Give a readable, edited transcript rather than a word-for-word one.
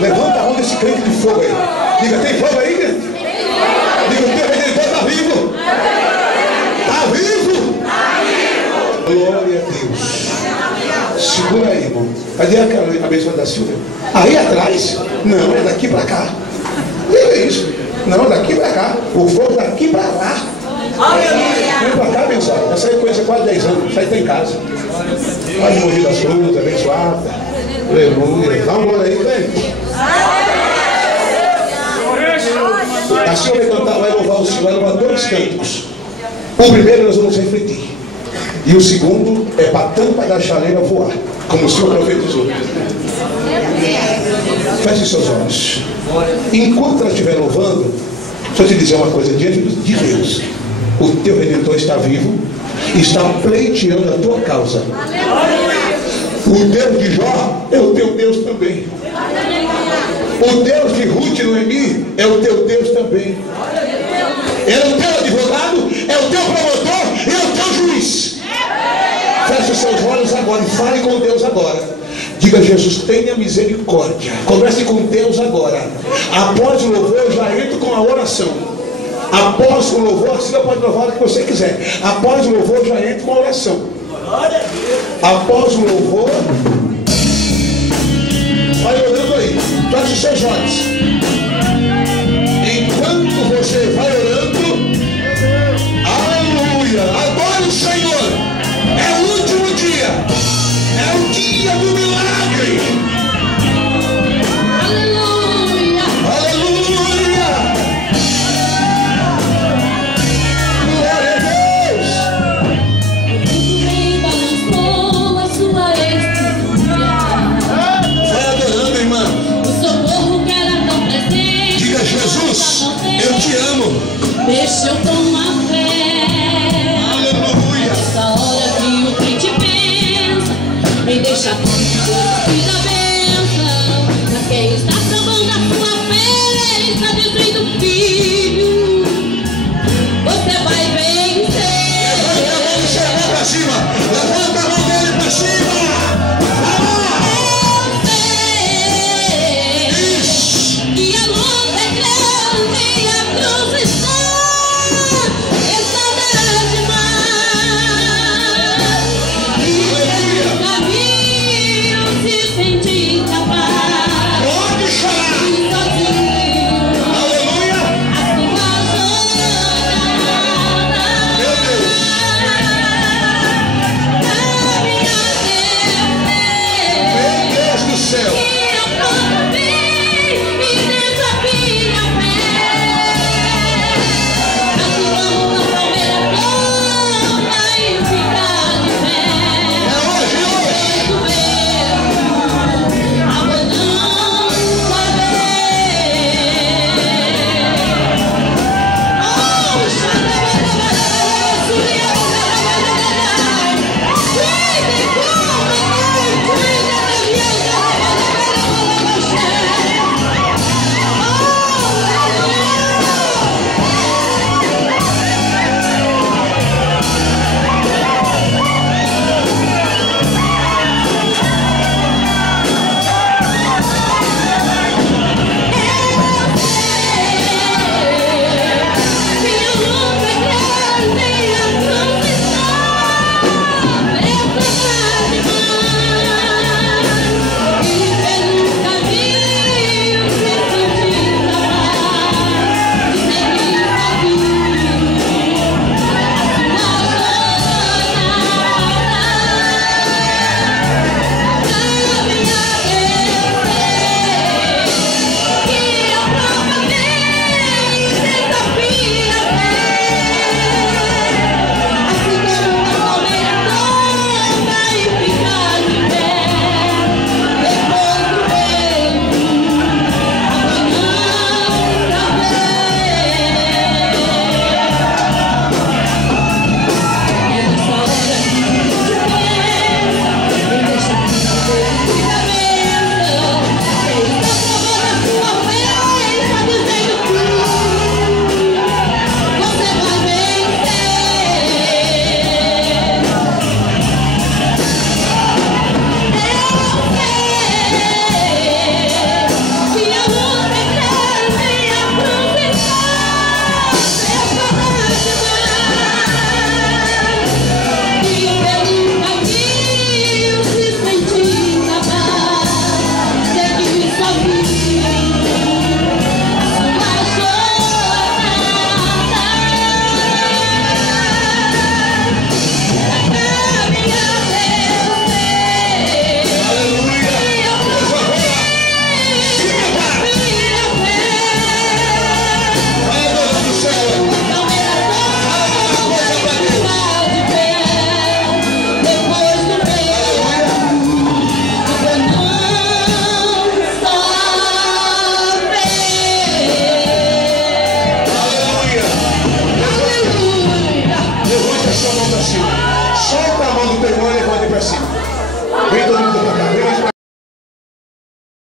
Levanta a mão desse crente de fogo aí. Diga, tem fogo aí, crente? Diga, o teu Redentor está vivo. Está vivo. Glória a Deus. Segura aí, irmão. Cadê a abençoada da Silvia? Aí atrás? Não, é daqui para cá. É isso. Não, daqui para cá. O fogo daqui para lá. Vem para cá, abençoada. Essa aí conhece há quase 10 anos. Isso aí está em casa. Pode morrer das cruzes, abençoada. Aleluia. Dá uma olhada aí, velho. A senhora vai cantar, vai louvar o Senhor, vai louvar 2 cânticos. O primeiro nós vamos refletir. E o segundo é para a tampa da chaleira voar, como o Senhor profetizou. Feche seus olhos. Enquanto ela estiver louvando, deixa eu te dizer uma coisa, diante de Deus, o teu Redentor está vivo, está pleiteando a tua causa. O Deus de Jó é o teu Deus também. O Deus de Ruth e Noemi é o teu Deus também. Ele é o teu advogado, é o teu promotor, é o teu juiz. Feche os seus olhos agora e fale com Deus agora. Diga, Jesus, tenha misericórdia. Converse com Deus agora. Após o louvor, eu já entro com a oração. Após o louvor, você pode louvar o que você quiser. Após o louvor, eu já entro com a oração. Após o louvor, vai olhando aí. Feche os seus olhos.